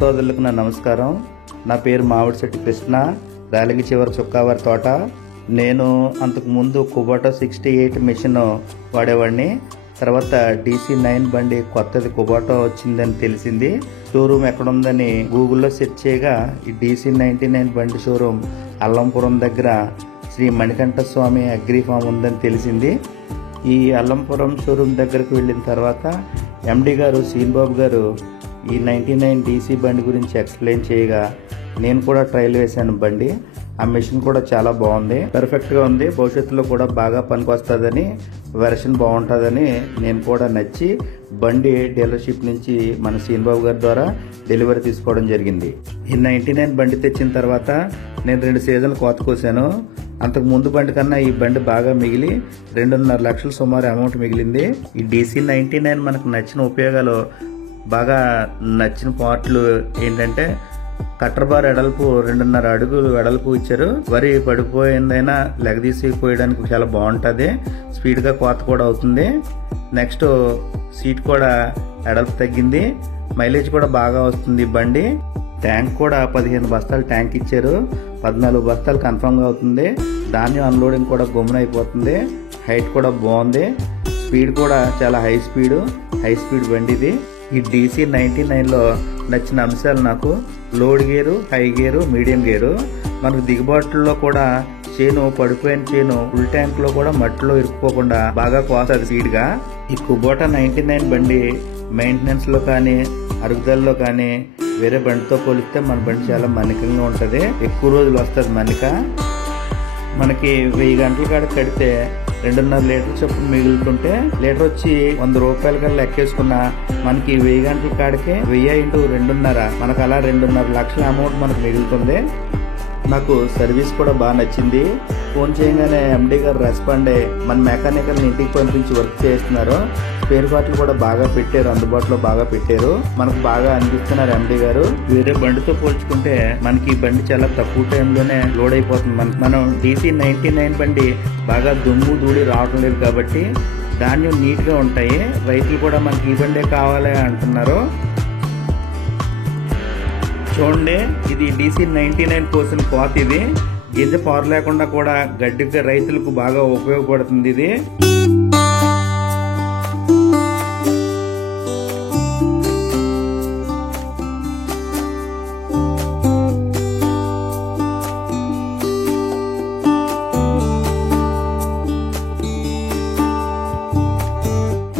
సోదరులకు నా నమస్కారం. నా పేరు మామిడిశెట్టి కృష్ణ, రాలింగి చివరి చుక్కావారి తోట. నేను అంతకుముందు కుబోటా 68 మిషన్ వాడేవాడిని. తర్వాత DC9 బండి కొత్తది కుబోటా వచ్చిందని తెలిసింది. షోరూమ్ ఎక్కడుందని గూగుల్లో సెర్చ్ చేయగా ఈ DC99 బండి షోరూమ్ అల్లంపురం దగ్గర శ్రీ మణికంఠ స్వామి అగ్రి ఫామ్ ఉందని తెలిసింది. ఈ అల్లంపురం షోరూమ్ దగ్గరకు వెళ్ళిన తర్వాత ఎండి గారు సీన్బాబు గారు ఈ 99 DC బండి గురించి ఎక్స్ప్లెయిన్ చేయగా నేను కూడా ట్రయల్ వేశాను బండి. ఆ మిషన్ కూడా చాలా బాగుంది, పర్ఫెక్ట్గా ఉంది. భవిష్యత్తులో కూడా బాగా పనికొస్తుందని, వెర్షన్ బాగుంటుందని నేను కూడా నచ్చి బండి డీలర్షిప్ నుంచి మన సీన్బాబు గారి ద్వారా డెలివరీ తీసుకోవడం జరిగింది. ఈ 99 బండి తెచ్చిన తర్వాత నేను 2 సీజన్లు కోత కోసాను. అంతకు ముందు బండి కన్నా ఈ బండి బాగా మిగిలి 2.5 లక్షలు సుమారు అమౌంట్ మిగిలింది. ఈ DC99 మనకు నచ్చిన ఉపయోగాలు, బాగా నచ్చిన పార్ట్లు ఏంటంటే కట్టర్ బార్ ఎడల్పు 2.5 అడుగులు వెడల్పు ఇచ్చారు. వరి పడిపోయిందైనా లెగదీసి పోయడానికి చాలా బాగుంటుంది, స్పీడ్గా కోత కూడా అవుతుంది. నెక్స్ట్ సీట్ కూడా ఎడల్పు తగ్గింది, మైలేజ్ కూడా బాగా వస్తుంది బండి. ట్యాంక్ కూడా 15 బస్తాలు ట్యాంక్ ఇచ్చారు, 14 బస్తాలు కన్ఫర్మ్గా అవుతుంది. ధాన్యం అన్లోడింగ్ కూడా గమ్మున అయిపోతుంది. హైట్ కూడా బాగుంది, స్పీడ్ కూడా చాలా హై స్పీడ్ బండి ఇది. ఈ DC99లో నచ్చిన అంశాలు నాకు load gear, high gear, medium gear. మనకు దిగుబాటులో కూడా పడిపోయిన చేను ఫుల్ ట్యాంక్ లో కూడా మట్టిలో ఇరుక్కుపోకుండా బాగా కోస్తుంది స్పీడ్గా. ఈ కుబోటా 99 బండి మెయింటెనెన్స్ లో కానీ అరుగుదలలో కానీ వేరే బండితో పోలిస్తే మన బండి చాలా మన్నికంగా ఉంటుంది, ఎక్కువ రోజులు వస్తుంది మన్నిక. మనకి 1000 గంటల కాడ కడితే 2.5 లీటర్ చొప్పున మిగులుతుంటే, లీటర్ వచ్చి 100 రూపాయల కల్లా లెక్కేసుకున్న మనకి 1000 గంటల కాడికి 1000 × 2.5 మనకు అలా 2.5 లక్షల అమౌంట్ మనకు మిగులుతుంది. నాకు సర్వీస్ కూడా బాగా నచ్చింది. ఫోన్ చేయగానే ఎండి గారు రెస్పాండ్ అయ్యి మన మెకానికల్ని ఇంటికి పంపించి వర్క్ చేస్తున్నారు. స్పేర్ పార్ట్లు కూడా బాగా పెట్టారు, అందుబాటులో బాగా పెట్టారు. మనకు బాగా అనిపిస్తున్నారు ఎండి గారు. వేరే బండితో పోల్చుకుంటే మనకి ఈ బండి చాలా తక్కువ టైంలోనే లోడ్ అయిపోతుంది. మనం DC99 బండి బాగా దుమ్ము ధూళి రావడం లేదు కాబట్టి ధాన్యం నీట్గా ఉంటాయి. రైతులు కూడా మనకి ఈ బండే కావాలి అంటున్నారు. చూడండి, ఇది DC99 కోసిన కోత. ఇది గింజ పారు లేకుండా కూడా గడ్డిగా రైతులకు బాగా ఉపయోగపడుతుంది ఇది.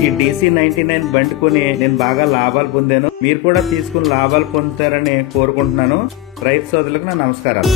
ఈ DC99 బండి కొని నేను బాగా లాభాలు పొందాను. మీరు కూడా తీసుకుని లాభాలు పొందుతారని కోరుకుంటున్నాను. రైతు సోదరులకు నా నమస్కారాలు.